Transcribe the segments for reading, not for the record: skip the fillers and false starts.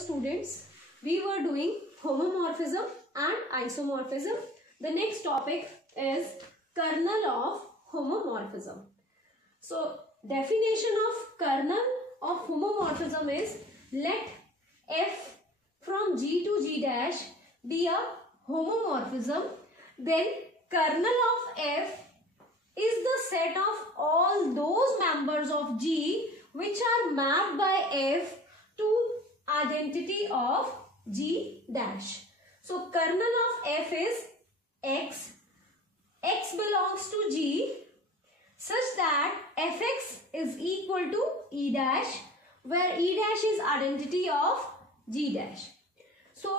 students, we were doing homomorphism and isomorphism. The next topic is kernel of homomorphism. So definition of kernel of homomorphism is let f from G to G dash be a homomorphism, then kernel of f is the set of all those members of G which are mapped by f to identity of G dash. So kernel of f is x. X belongs to G such that fx is equal to E dash, where E dash is identity of G dash. So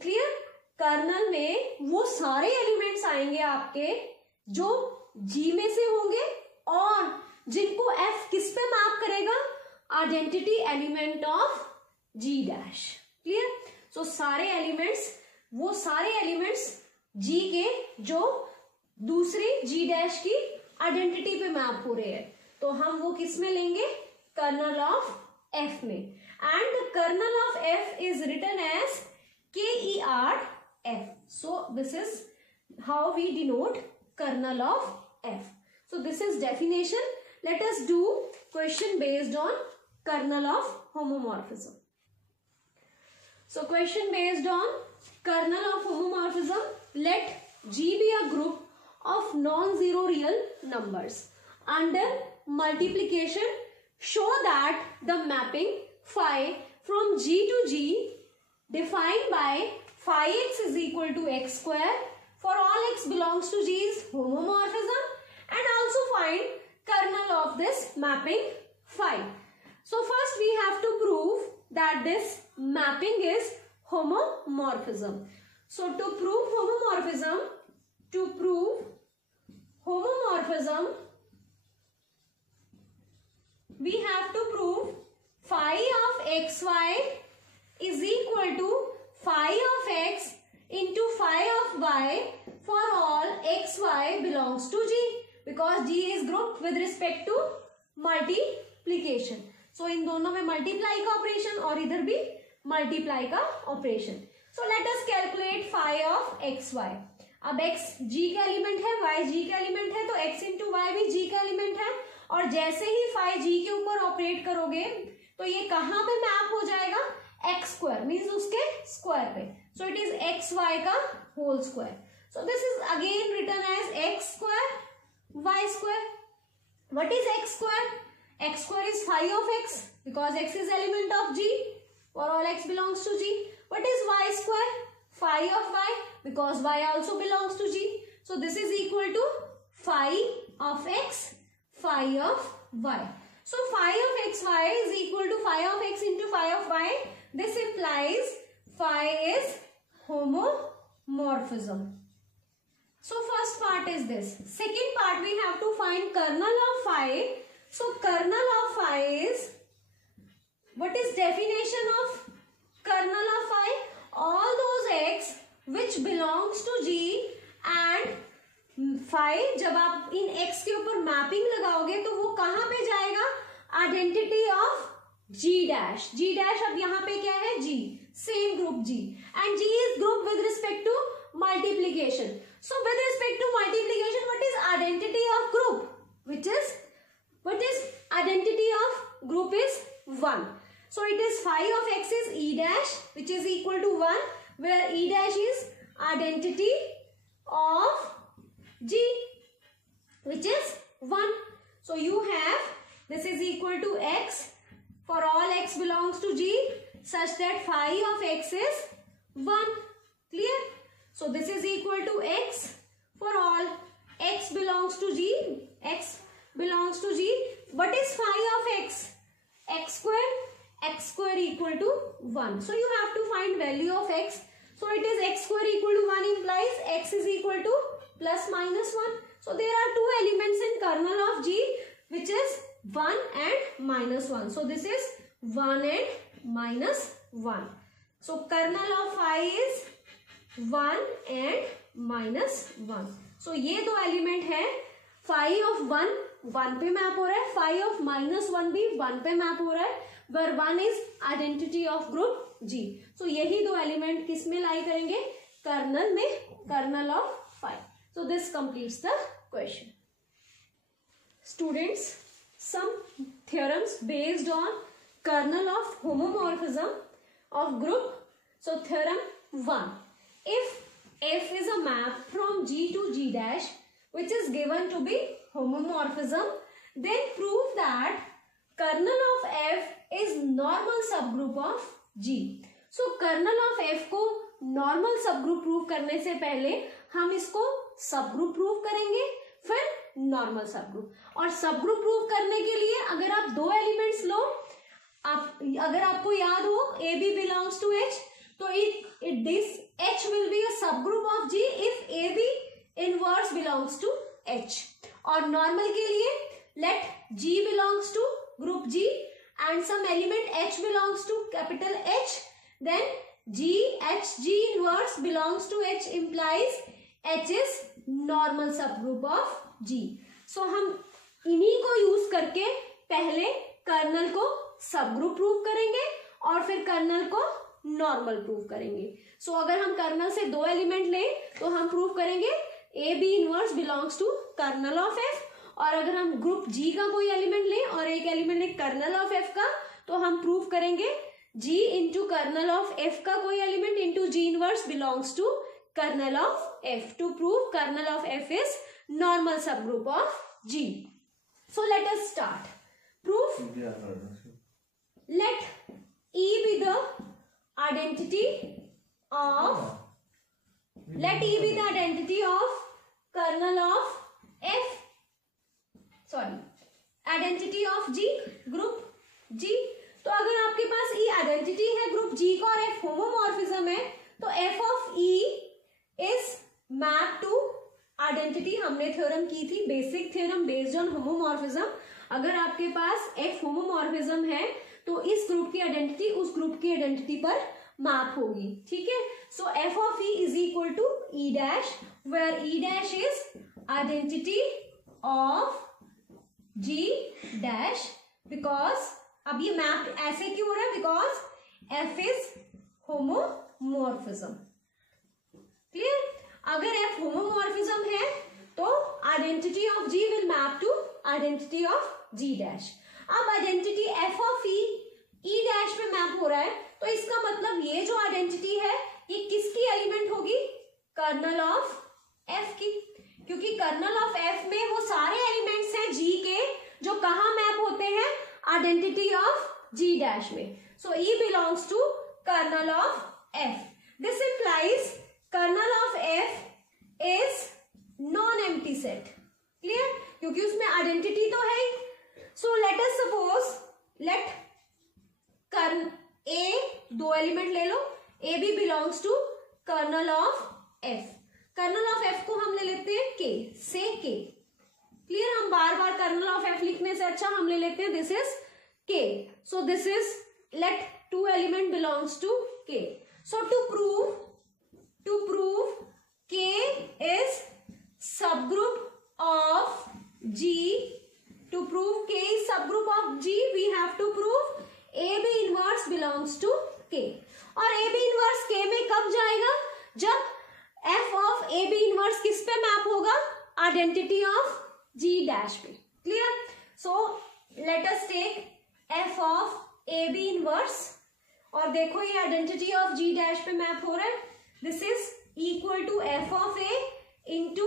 clear? Kernel में वो सारे elements आएंगे आपके जो G में से होंगे और जिनको F किस पे मैप करेगा? Identity element of G dash. Clear? So सारे एलिमेंट्स, वो सारे एलिमेंट्स G के जो दूसरी G डैश की आइडेंटिटी पे मैप हो रहे हैं, तो हम वो किस में लेंगे? कर्नल ऑफ F में. And kernel of F is written as KER F. So this is how we denote kernel of F. So this is definition. Let us do question based on kernel of homomorphism. So question based on kernel of homomorphism. Let G be a group of non-zero real numbers. Under multiplication, show that the mapping phi from G to G defined by phi x is equal to x square for all x belongs to G is homomorphism, and also find kernel of this mapping phi. So first we have to prove that this mapping is homomorphism. So to prove homomorphism, we have to prove phi of xy is equal to phi of x into phi of y for all xy belongs to G, because G is grouped with respect to multiplication. So इन दोनों में multiply का operation और इधर भी multiply का operation. So let us calculate phi of xy. अब x G का element है, y G का एलिमेंट है, तो x into y भी G का एलिमेंट है, और जैसे ही phi G के ऊपर ऑपरेट करोगे तो ये कहाँ पे मैप हो जाएगा? x square means उसके स्क्वायर पे. So it is xy का whole square. So this is again written as x square y square. What is x square? X square is phi of x because x is element of G for all x belongs to G. What is y square? Phi of y because y also belongs to G. So this is equal to phi of x, phi of y. So phi of xy is equal to phi of x into phi of y. This implies phi is homomorphism. So first part is this. Second part we have to find kernel of phi. So kernel of phi is, what is definition of kernel of phi? All those x which belongs to G and phi जब आप इन x के ऊपर mapping लगाओगे तो वो कहाँ पे जाएगा? Identity of G dash. G dash अब यहाँ पे क्या है? G. Same group G. And G is grouped with respect to multiplication. So with respect to multiplication, what is identity of group? What is identity of group is 1. So it is phi of x is E dash which is equal to 1, where E dash is identity of G which is 1. So you have this is equal to x for all x belongs to G such that phi of x is 1. Clear? So this is equal to x for all x belongs to G. X belongs to G. What is phi of x? X square. X square equal to 1. So you have to find value of x. So it is x square equal to 1 implies x is equal to plus minus 1. So there are two elements in kernel of G which is 1 and minus 1. So this is 1 and minus 1. So kernel of phi is 1 and minus 1. So ये दो element है. phi of 1 पे map हो रहा है, phi of minus 1 भी 1 पे map हो रहा है, where 1 is identity of group G. So यही दो एलिमेंट किस में लाई करेंगे, कर्नल में, kernel of phi. So this completes the question. Students, some theorems based on kernel of homomorphism of group. So theorem 1. If F is a map from G to G dash which is given to be homomorphism, then prove that kernel of F is normal subgroup of G. So kernel of F को normal subgroup prove करने से पहले हम इसको subgroup prove करेंगे, फिर normal subgroup. और subgroup prove करने के लिए अगर आप दो elements लो, अगर आपको याद हो AB belongs to H, तो this H will be a subgroup of G if AB inverse belongs to H. और normal के लिए let G belongs to group G and some element H belongs to capital H, then G inverse belongs to H implies H is normal subgroup of G. So हम इन्हीं को use करके पहले colonel को subgroup prove करेंगे और फिर colonel को नॉर्मल प्रूव करेंगे. सो अगर हम कर्नल से दो एलिमेंट लें तो हम प्रूव करेंगे A B inverse belongs to kernel of F, और अगर हम ग्रुप जी का कोई एलिमेंट लें और एक एलिमेंट है कर्नल ऑफ एफ का, तो हम प्रूव करेंगे G into kernel of F का कोई element into G inverse belongs to kernel of F to prove kernel of F is normal subgroup of G. So let us start. Proof. Let E be the identity of kernel of F. Sorry, identity of G, group G. तो अगर आपके पास E identity है group G का और F homomorphism है, तो F of E is map to identity. हमने थ्योरम की थी, basic theorem based on homomorphism. अगर आपके पास F होमोमॉर्फिज्म है तो इस ग्रुप की आइडेंटिटी उस ग्रुप की आइडेंटिटी पर मैप होगी. ठीक है. So F of E is equal to E dash, where E dash is identity of G dash. Because अब ये मैप ऐसे क्यों हो रहा है, because F is homomorphism. Clear. अगर F होमोमॉर्फिज्म है तो identity of G will map to identity of G dash. अब identity F of E dash पे मैप हो रहा है, तो इसका मतलब ये जो आइडेंटिटी है ये किसकी एलिमेंट होगी, कर्नल ऑफ F की. क्योंकि कर्नल ऑफ F में वो सारे एलिमेंट्स हैं G के जो कहाँ मैप होते हैं, आइडेंटिटी ऑफ G डैश में. So E belongs to kernel of F. This implies kernel of F is non empty set. Clear. क्योंकि उसमें आइडेंटिटी तो है ही. So let us suppose let kernel A, दो एलिमेंट ले लो, A B belongs to kernel of F. Kernel of F को हम ले लेते हैं के से के. क्लियर. हम बार बार कर्नल ऑफ एफ लिखने से अच्छा हम ले लेते हैं this is K. So this is let two element belongs to K. So to prove K is subgroup of G, to prove K is subgroup of G, we have to prove AB inverse belongs to K. और AB inverse K में कब जाएगा, जब F of AB inverse किस पे map होगा, identity of G dash पे. Clear. So let us take F of AB inverse और देखो ये आइडेंटिटी ऑफ G डैश पे मैप हो रहा है. This is equal to F of A into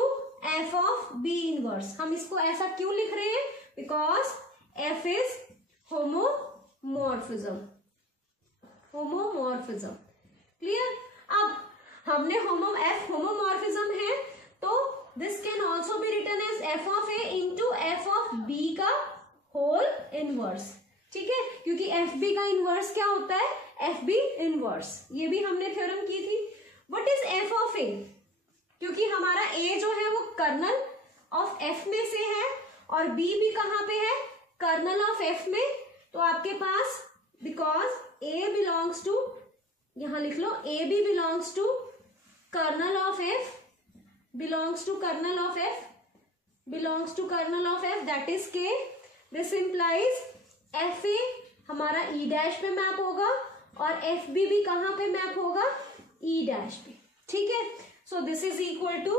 F of B inverse. हम इसको ऐसा क्यों लिख रहे हैं, because F is homomorphism. Clear. अब हमने F होमोमॉर्फिज्म है तो this can also be written as F of A into F of B का होल इनवर्स. ठीक है. क्योंकि FB का इनवर्स क्या होता है, FB इनवर्स. ये भी हमने थ्योरम की थी. What is F of A, क्योंकि हमारा A जो है वो कर्नल ऑफ F में से है और B भी कहाँ पे है, कर्नल ऑफ F में. तो आपके पास बिकॉज A बिलोंग्स टू, यहां लिख लो A B belongs to kernel of F, belongs to kernel of F, belongs to kernel of F, that is K. This implies FA हमारा E डैश पे map होगा और एफ बी भी कहाँ पे मैप होगा, ई डैश पे, ठीक है। So this is equal to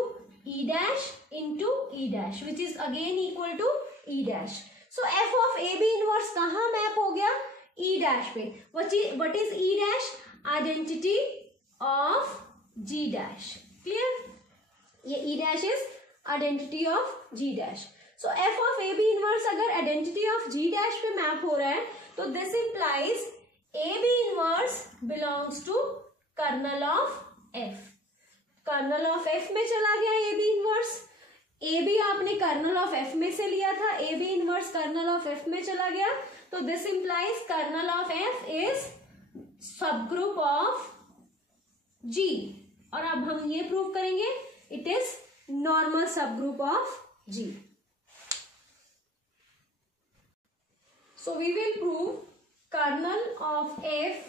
E dash into E dash which is again equal to E dash. So F of A B inverse कहाँ मैप हो गया, ई डैश पे। What is E dash, identity of G dash, clear. ये E dash is identity of G dash. So F of A B inverse अगर identity of G dash पे map हो रहा है तो this implies A B inverse belongs to kernel of F. Kernel of F में चला गया A B inverse, A B आपने कर्नल ऑफ एफ में से लिया था, A B inverse kernel of F में चला गया, तो this implies kernel of F is subgroup of G. और अब हम ये प्रूव करेंगे it is normal subgroup of G. So we will prove kernel of f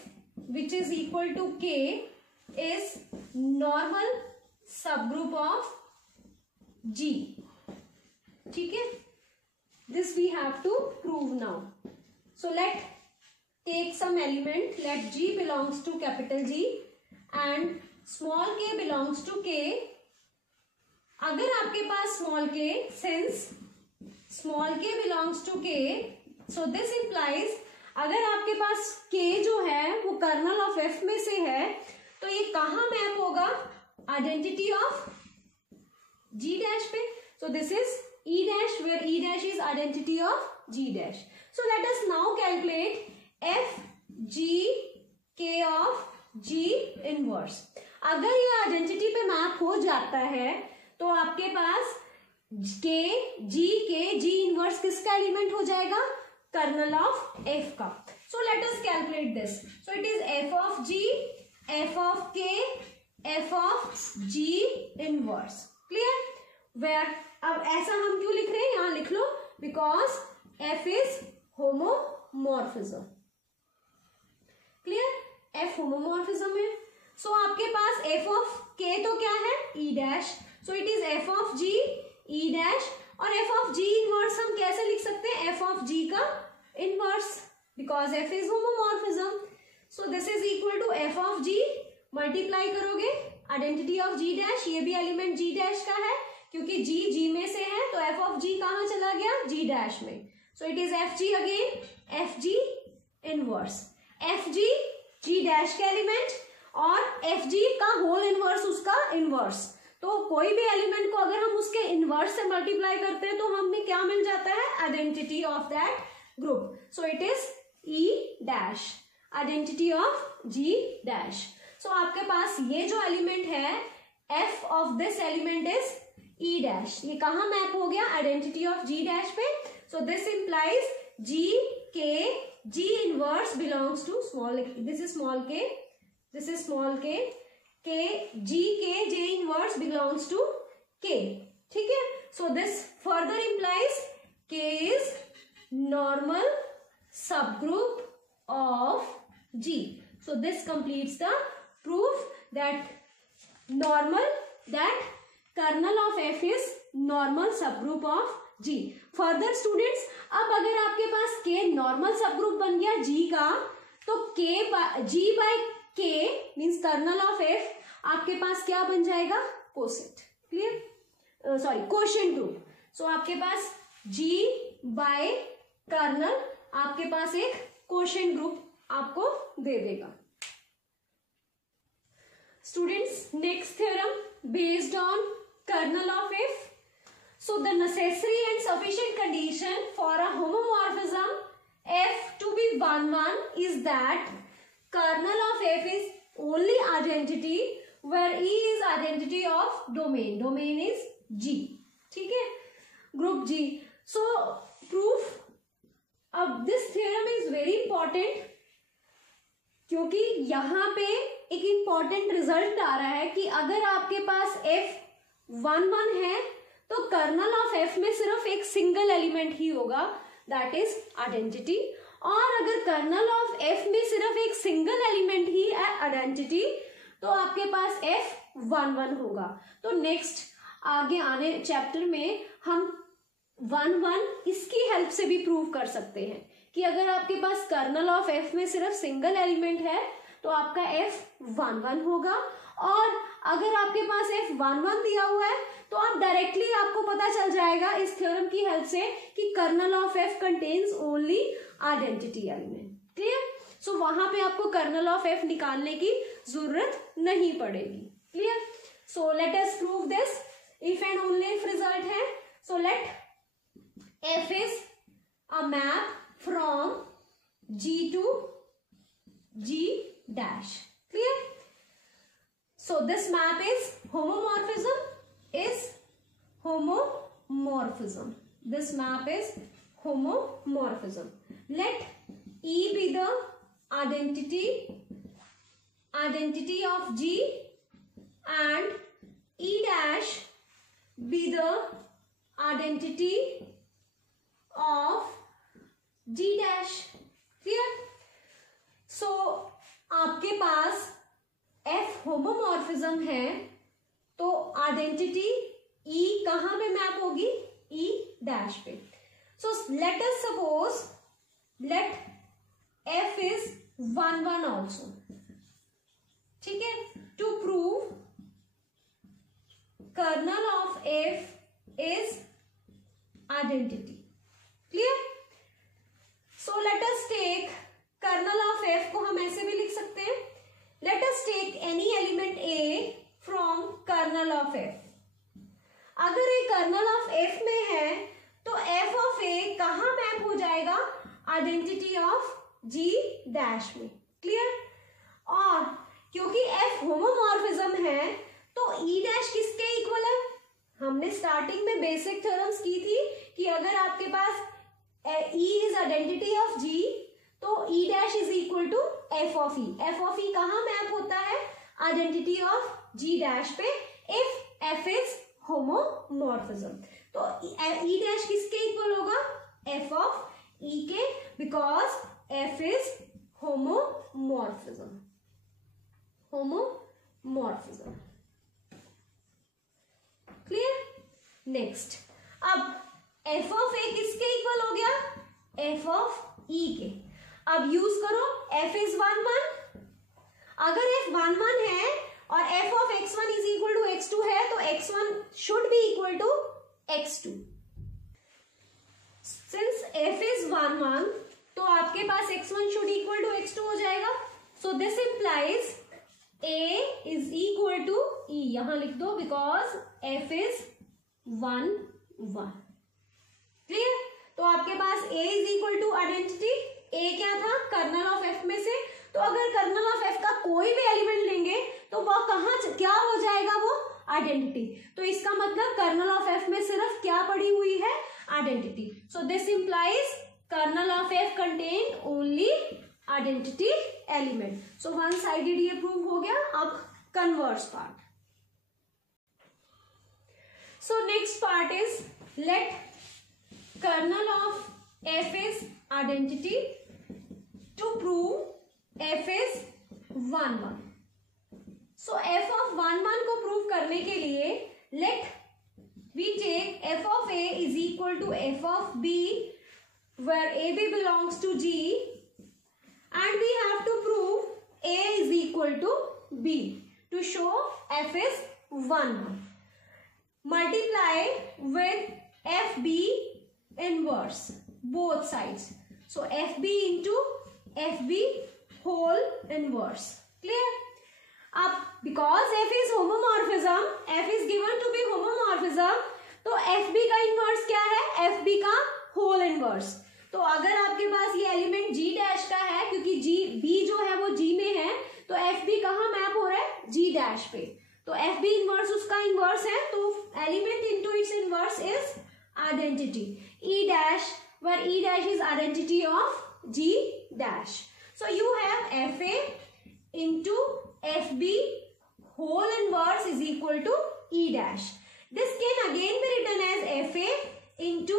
which is equal to k is normal subgroup of G. ठीक है, this we have to prove now. So let take some element, let G belongs to capital G and small k belongs to k. अगर आपके पास small k, since small k belongs to k, so this implies अगर आपके पास k जो है वो colonel of f में से है तो ये कहाँ मैप होगा, आइडेंटिटी ऑफ g डैश पे। so this is e dash where e dash is identity of g dash. so let us now calculate f g k of g inverse. अगर ये आइडेंटिटी पे मैप हो जाता है तो आपके पास k g के g इनवर्स किसका एलिमेंट हो जाएगा, कर्नल ऑफ f का। So let us calculate this. So it is f of g, f of k, f of g inverse, clear. Where अब ऐसा हम क्यों लिख रहे हैं, यहां लिख लो, because f is homomorphism, clear, f homomorphism है। सो आपके पास f ऑफ k तो क्या है, e dash, so it is f of g e dash, और f ऑफ g इनवर्स हम कैसे लिख सकते हैं, f ऑफ g का inverse, because f is homomorphism. So this is equal to f of g, multiply करोगे identity of g dash, ये भी एलिमेंट g डैश का है क्योंकि g में से है, तो f ऑफ g कहाँ चला गया, g डैश में। सो it is F G again, F G inverse, F G g dash का एलिमेंट और एफ जी का होल इनवर्स उसका इनवर्स। तो कोई भी एलिमेंट को अगर हम उसके इनवर्स से मल्टीप्लाई करते हैं तो हमें क्या मिल जाता है, identity of that group. So it is E dash, identity of G dash. So आपके पास ये जो एलिमेंट है F of this element is E dash, ये कहाँ मैप हो गया, आइडेंटिटी ऑफ जी डैश पे। सो this implies G K G inverse belongs to small, this is small K, this is small K, G के जे inverse belongs to के, ठीक है। So this further implies के is normal subgroup of G. So this completes the proof that kernel of F is normal subgroup of G. Further students, अब अगर आपके पास K normal subgroup बन गया G का, तो G by K means kernel of F आपके पास क्या बन जाएगा, quotient, clear, sorry quotient group. So आपके पास G by कर्नल आपके पास एक क्वोशिएंट ग्रुप आपको दे देगा। Students, next theorem based on kernel of F. So the necessary and sufficient condition for a homomorphism F to be 1-1 is that kernel of F is only identity where E is identity of domain, domain is G, ठीक है, group G. So proof, अब this theorem is very important क्योंकि यहाँ पे एक important result आ रहा है कि अगर आपके पास f 1-1 है तो कर्नल ऑफ f में सिर्फ एक सिंगल एलिमेंट ही होगा, दैट इज आइडेंटिटी, और अगर कर्नल ऑफ f में सिर्फ एक सिंगल एलिमेंट ही है आइडेंटिटी तो आपके पास f 1-1 होगा। तो नेक्स्ट आगे आने चैप्टर में हम 1-1 इसकी हेल्प से भी प्रूव कर सकते हैं कि अगर आपके पास कर्नल ऑफ एफ में सिर्फ सिंगल एलिमेंट है तो आपका F11 होगा। और अगर आपके पास F11 दिया हुआ है तो आप डायरेक्टली आपको पता चल जाएगा इस थ्योरम की हेल्प से कि kernel of F contains only identity element. Clear? So वहां पे आपको कर्नल ऑफ F निकालने की जरूरत नहीं पड़ेगी। Clear? So let us prove this. If and only if result है। So let F is a map from G to G dash. Clear? So this map is homomorphism. This map is homomorphism. Let E be the identity of G and E dash be the identity of G dash. Clear? So आपके पास F homomorphism है तो identity E कहां पे map होगी? E dash पे। So let us suppose let F is 1 1 also. ठीक है? To prove kernel of F is identity. Clear? So let us take kernel of F को हम ऐसे भी लिख सकते हैं। Let us take any element A from kernel of F। अगर ये कर्नल ऑफ F में है तो F ऑफ A कहां मैप हो जाएगा? आइडेंटिटी ऑफ G डैश में। क्लियर? और क्योंकि F होमोमॉर्फिज्म है तो E डैश किसके इक्वल है? हमने स्टार्टिंग में बेसिक थ्योरम्स की थी कि अगर आपके पास E is identity of G तो E dash is equal to F of E। F of E कहां मैप होता है? आइडेंटिटी ऑफ G डैश पे इफ F इज होमोमॉर्फिज्म। तो E डैश किसके इक्वल होगा? F ऑफ E के, because F is homomorphism. Clear? Next, अब F of A किसके इक्वल हो गया? F ऑफ E के। अब यूज करो F इज 1 1। अगर F 1 1 है और F of x1 is equal to x2 है तो x1 should be equal to x2। Since F is 1 1 तो आपके पास x1 should equal to x2 हो जाएगा। So this implies A is equal to E। यहां लिख दो बिकॉज F इज 1 1। क्लियर? तो आपके पास A is equal to identity. A क्या था? कर्नल ऑफ F में से। तो अगर कर्नल ऑफ F का कोई भी एलिमेंट लेंगे तो वह कहां क्या हो जाएगा? वो आइडेंटिटी। तो इसका मतलब कर्नल ऑफ F में सिर्फ क्या पड़ी हुई है? Identity. So this implies kernel of F contain only identity element. So one sided ये प्रूव हो गया। अब converse part. So next part is let kernel of F is identity to prove F is 1 1। So F of 1 1 को prove करने के लिए let we take F of A is equal to F of B where AB belongs to G and we have to prove A is equal to B to show F is 1 1। Multiply with FB inverse both sides, so FB into FB whole inverse। Clear? अब because F is homomorphism, F is given to be homomorphism, तो FB का inverse क्या है? FB का whole inverse. तो अगर आपके पास ये एलिमेंट G डैश का है, क्योंकि B जो है वो G में है, तो FB कहाँ मैप हो रहा है? G डैश पे। तो FB इनवर्स उसका इनवर्स है, तो element into its inverse is identity E dash, where E dash is identity of G dash। So you have FA into FB whole inverse is equal to E dash। This can again be written as FA into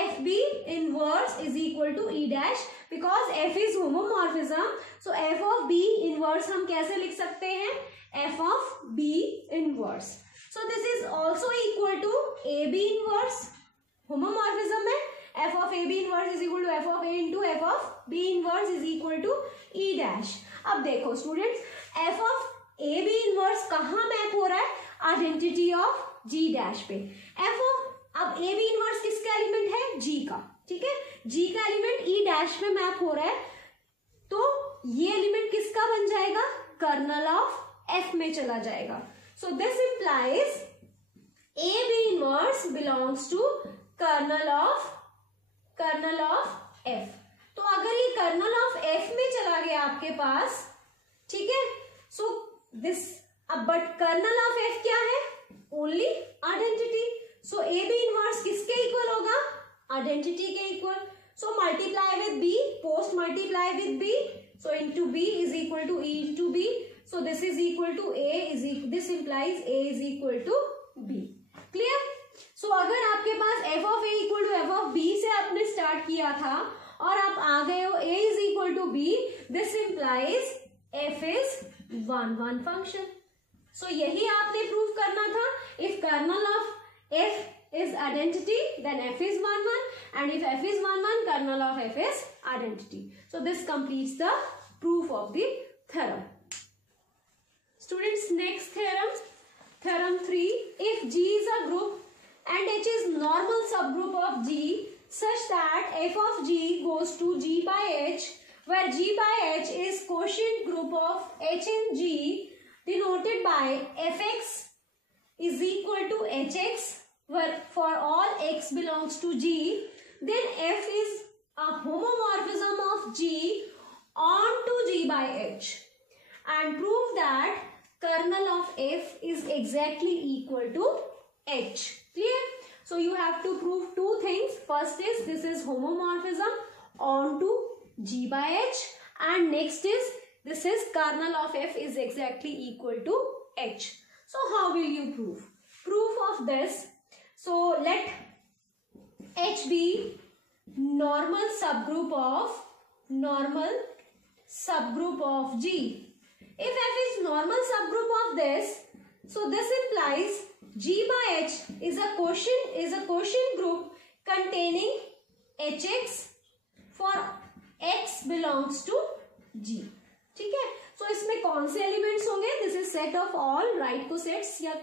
FB inverse is equal to E dash because F is homomorphism। So F of B inverse हम कैसे लिख सकते हैं? F of B inverse। So this is also equal to AB inverse। Homomorphism में F of AB inverse is equal to F of A into F of B inverse is equal to E dash। अब देखो students, F of A B inverse कहाँ map हो रहा है? Identity of G dash पे। F of, अब A B inverse किसका element है? जी का, ठीक है, जी का एलिमेंट ई डैश में मैप हो रहा है, तो ये एलिमेंट किसका बन जाएगा? कर्नल ऑफ एफ में चला जाएगा। So this implies A B inverse belongs to kernel of F. तो अगर ये कर्नल ऑफ एफ में चला गया आपके पास, ठीक है, सो दिस, अब बट कर्नल ऑफ एफ क्या है? Only identity. So A B inverse किसके इक्वल होगा? आइडेंटिटी के equal. So multiply with B, post multiply with B, so into B is equal to E into B, so this is equal to A, this implies A is equal to B. Clear? So अगर आपके पास F of A equal to F of B से आपने start किया था और आप आ गए हो A is equal to B, this implies F is 1 1 function. So यही आपने प्रूव करना था। If kernel of F is identity then F is 1 1, and if F is 1 1 kernel of F is identity. So this completes the proof of the theorem. Students, next theorem, theorem 3, if G is a group and H is normal subgroup of G such that f of G goes to G by H, where G by H is quotient group of H and G denoted by fx is equal to hx, where for all x belongs to G, then f is a homomorphism of G onto G by H, and prove that kernel of f is exactly equal to H. Clear? So you have to prove two things. First is this is homomorphism onto G by H, and next is this is kernel of f is exactly equal to H. So how will you prove? Proof of this. So let H be normal subgroup of G. If f is normal subgroup of this, so this implies G by H is a quotient group containing Hx for x belongs to G. ठीक है? So इसमें कौन से elements होंगे? This is set of all right cosets, या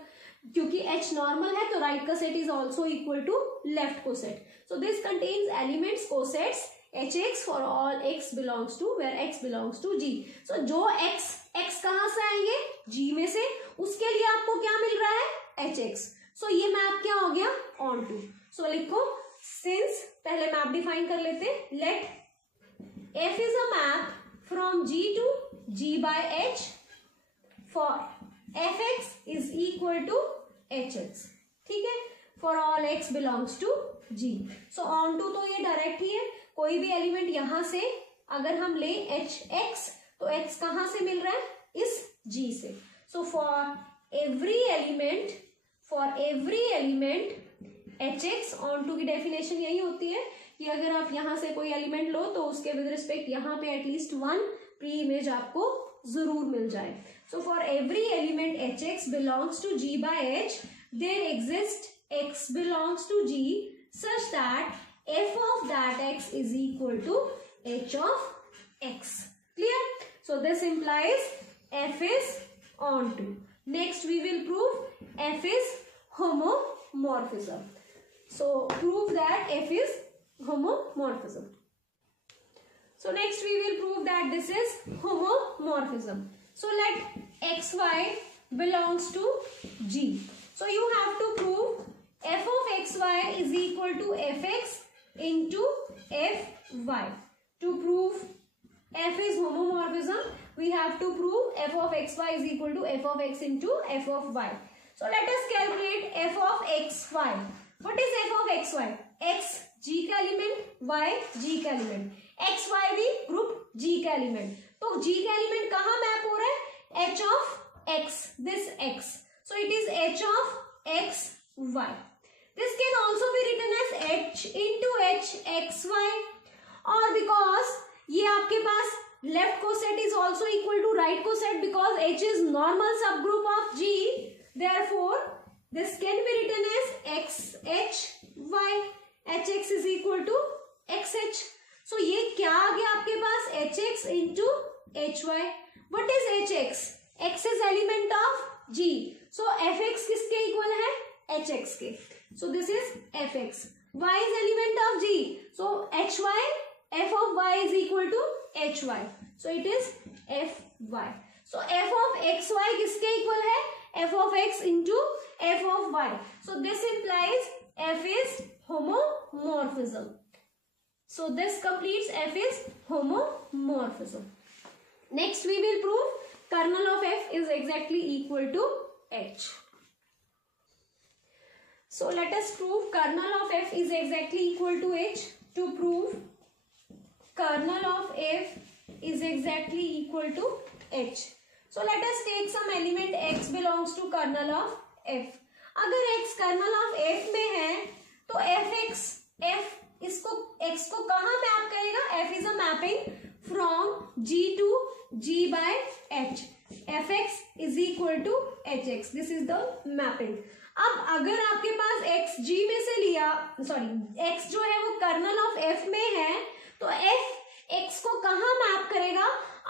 क्योंकि H normal है तो राइट का set is also equal to left coset. So this contains elements cosets Hx for all x belongs to where x belongs to G. So जो x कहाँ से आएंगे? G में से, उसके लिए आपको क्या मिल रहा है? Hx. So ये मैप क्या हो गया? onto. So लिखो, since पहले मैप डिफाइन कर लेते, let f is a map from G to G by H for fx is equal to hx. ठीक है? For all x belongs to G. So onto तो ये डायरेक्ट ही है, कोई भी एलिमेंट यहां से अगर हम ले hx तो x कहां से मिल रहा है? इस G से. So for every element hx onto की डेफिनेशन यही होती है कि अगर आप यहां से कोई एलिमेंट लो तो उसके विद रिस्पेक्ट यहाँ पे एटलीस्ट 1 प्री इमेज आपको जरूर मिल जाए. So for every element hx belongs to G by H, there exists x belongs to G such that f of that x is equal to h of x. Clear? So this implies f is onto. Next we will prove f is homomorphism. So prove that f is homomorphism. So next we will prove that this is homomorphism. So let xy belongs to G. So you have to prove f of xy is equal to fx into fy. To prove f is homomorphism, we have to prove f of xy is equal to f of x into f of y. So let us calculate f of xy. What is f of xy? x g का element, y g का element, xy भी group g का element. तो g का element कहाँ map हो रहा है? h of x, this x. So it is h of x y. This can also be written as h into h xy, or because ये आपके पास left coset is also equal to right coset because h is normal subgroup of G. Therefore, this can be written as x h y. hx is equal to xh. So ये क्या आ गया आपके पास? hx into hy. What is hx? x is element of g. So fx किसके equal है? hx के. So this is fx. y is element of g. So hy, f of y is equal to hy. So it is fy. So f of xy किसके equal है? f of x into f of y. So this implies f is homomorphism. So this completes f is homomorphism. Next we will prove kernel of f is exactly equal to h. So let us prove kernel of f is exactly equal to h. To prove kernel of f is exactly equal to h. So let us take some element x belongs to kernel of f. अगर x kernel of f में है तो fx f इसको x को कहाँ map करेगा? f is a mapping from g to g by h. fx is equal to hx. This is the mapping. अब अगर आपके पास x g में से लिया, सॉरी x जो है वो कर्नल ऑफ f में है, तो f x को कहाँ मैप करेगा?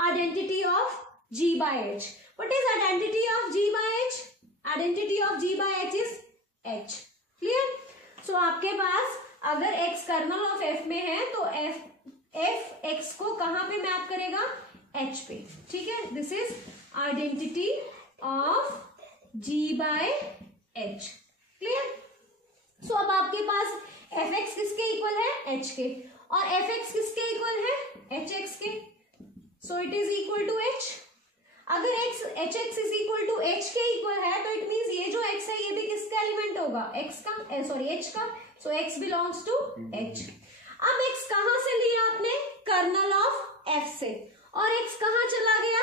Identity of g by h. What is identity of g by h? Identity of g by h is h. Clear? So आपके पास अगर x कर्नल ऑफ f में है तो f x को कहाँ पे मैप करेगा? h पे. ठीक है? This is identity of g by h. Clear? So अब आपके पास fx किसके इक्वल है? h के. और fx किसके इक्वल है? hx के. So it is equal to h. अगर x hx is equal to h के इक्वल है तो इट मीन्स ये जो x है ये भी किसका एलिमेंट होगा? x का, सॉरी h का. सो x बिलोंग्स टू h. अब x कहां से लिया आपने? कर्नल ऑफ f से. और x कहां चला गया?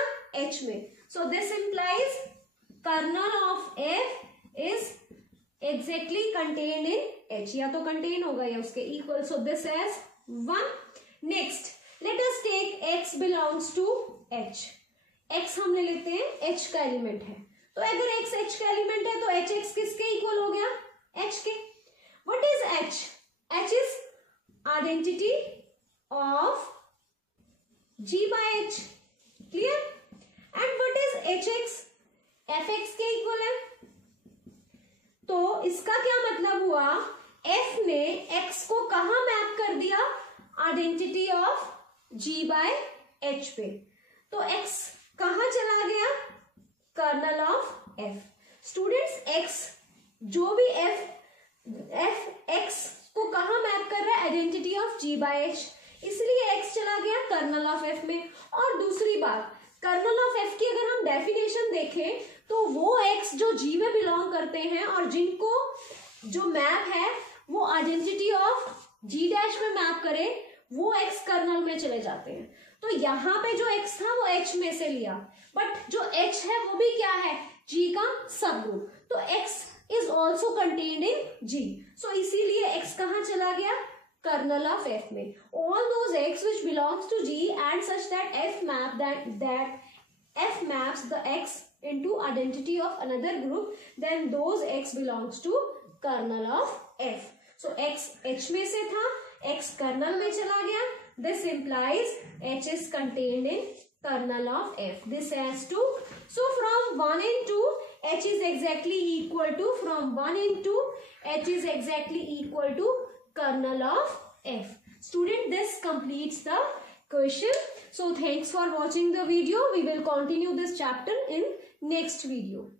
h में. So this implies kernel of f is exactly contained in h. या तो कंटेन होगा या उसके equal. So this is 1. Next let us take x belongs to h. x हम ले लेते हैं h का एलिमेंट है. तो अगर x h का एलिमेंट है तो hx किसके इक्वल हो गया? h के. What is h? h is identity of g by h. Clear? And what is hx? fx के इक्वल है. तो इसका क्या मतलब हुआ? f ने x को कहाँ मैप कर दिया? Identity of g by h पे. तो x कहाँ चला गया? Kernel of f. Students x जो भी f x को कहाँ मैप कर रहा है? Identity of g by h. इसलिए x चला गया कर्नल ऑफ f में. और दूसरी बात, कर्नल ऑफ f की अगर हम डेफिनेशन देखें तो वो x जो g में बिलोंग करते हैं और जिनको जो मैप है वो आइडेंटिटी ऑफ g डैश में मैप करे वो x कर्नल में चले जाते हैं. तो यहाँ पे जो x था वो h में से लिया, बट जो h है वो भी क्या है? g का सब ग्रुप. तो x is also contained in g. So इसीलिए x कहाँ चला गया? कर्नल ऑफ f में. All those x which belongs to g and such that f map that f maps the x into identity of another group, then those x belongs to kernel of f. So x h में से था, x colonel में चला गया. This implies h is contained in kernel of f. This has 2. So from 1 and 2 h is exactly equal to, from 1 and 2 h is exactly equal to kernel of f. Student, this completes the question. So thanks for watching the video. We will continue this chapter in next video.